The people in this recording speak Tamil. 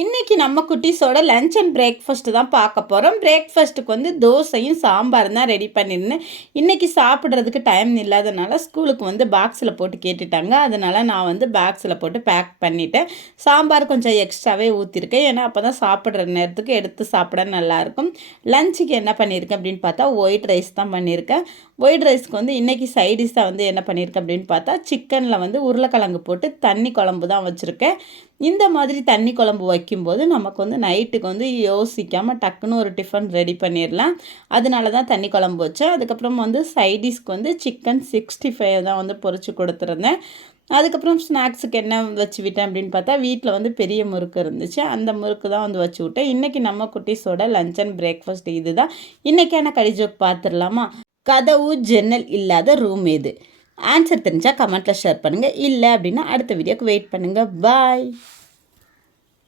இன்றைக்கி நம்ம குட்டீஸோட லஞ்ச் அண்ட் பிரேக்ஃபாஸ்ட்டு தான் பார்க்க போகிறோம் பிரேக்ஃபாஸ்ட்டுக்கு வந்து தோசையும் சாம்பாரும் தான் ரெடி பண்ணியிருந்தேன் இன்றைக்கி சாப்பிட்றதுக்கு டைம் இல்லாதனால ஸ்கூலுக்கு வந்து பாக்ஸில் போட்டு கேட்டுட்டாங்க. அதனால் நான் வந்து பாக்ஸில் போட்டு பேக் பண்ணிவிட்டேன் சாம்பார் கொஞ்சம் எக்ஸ்ட்ராவே ஊற்றிருக்கேன் ஏன்னா அப்போ தான் சாப்பிட்ற நேரத்துக்கு எடுத்து சாப்பிட நல்லாயிருக்கும். லஞ்சுக்கு என்ன பண்ணியிருக்கேன் அப்படின்னு பார்த்தா ஒயிட் ரைஸ் தான் பண்ணியிருக்கேன். ஒயிட் ரைஸ்க்கு வந்து இன்றைக்கி சைடிஷாக வந்து என்ன பண்ணியிருக்கேன் அப்படின்னு பார்த்தா சிக்கனில் வந்து உருளைக்கிழங்கு போட்டு தண்ணி குழம்பு தான் வச்சுருக்கேன். இந்த மாதிரி தண்ணி குழம்பு வைக்கும்போது நமக்கு வந்து நைட்டுக்கு வந்து யோசிக்காமல் டக்குன்னு ஒரு டிஃபன் ரெடி பண்ணிடலாம். அதனால தான் தண்ணி குழம்பு வச்சேன். அதுக்கப்புறம் வந்து சைடிஷ்க்கு வந்து சிக்கன் சிக்ஸ்டி ஃபைவ் தான் வந்து பொறிச்சு கொடுத்துருந்தேன். அதுக்கப்புறம் ஸ்நாக்ஸுக்கு என்ன வச்சு விட்டேன் அப்படின்னு பார்த்தா வீட்டில் வந்து பெரிய முறுக்கு இருந்துச்சு. அந்த முறுக்கு தான் வந்து வச்சு விட்டேன். இன்றைக்கி நம்ம குட்டீஸோட லஞ்ச் அண்ட் பிரேக்ஃபாஸ்ட் இது தான் இன்றைக்கான கடிஜோக் பார்த்துடலாமா? கதவு ஜன்னல் இல்லாத ரூம் எது ஆன்சர் தெரிஞ்சால் கமெண்ட்டில் ஷேர் பண்ணுங்கள் இல்லை அப்படின்னா அடுத்த வீடியோக்கு வெயிட் பண்ணுங்கள் பாய்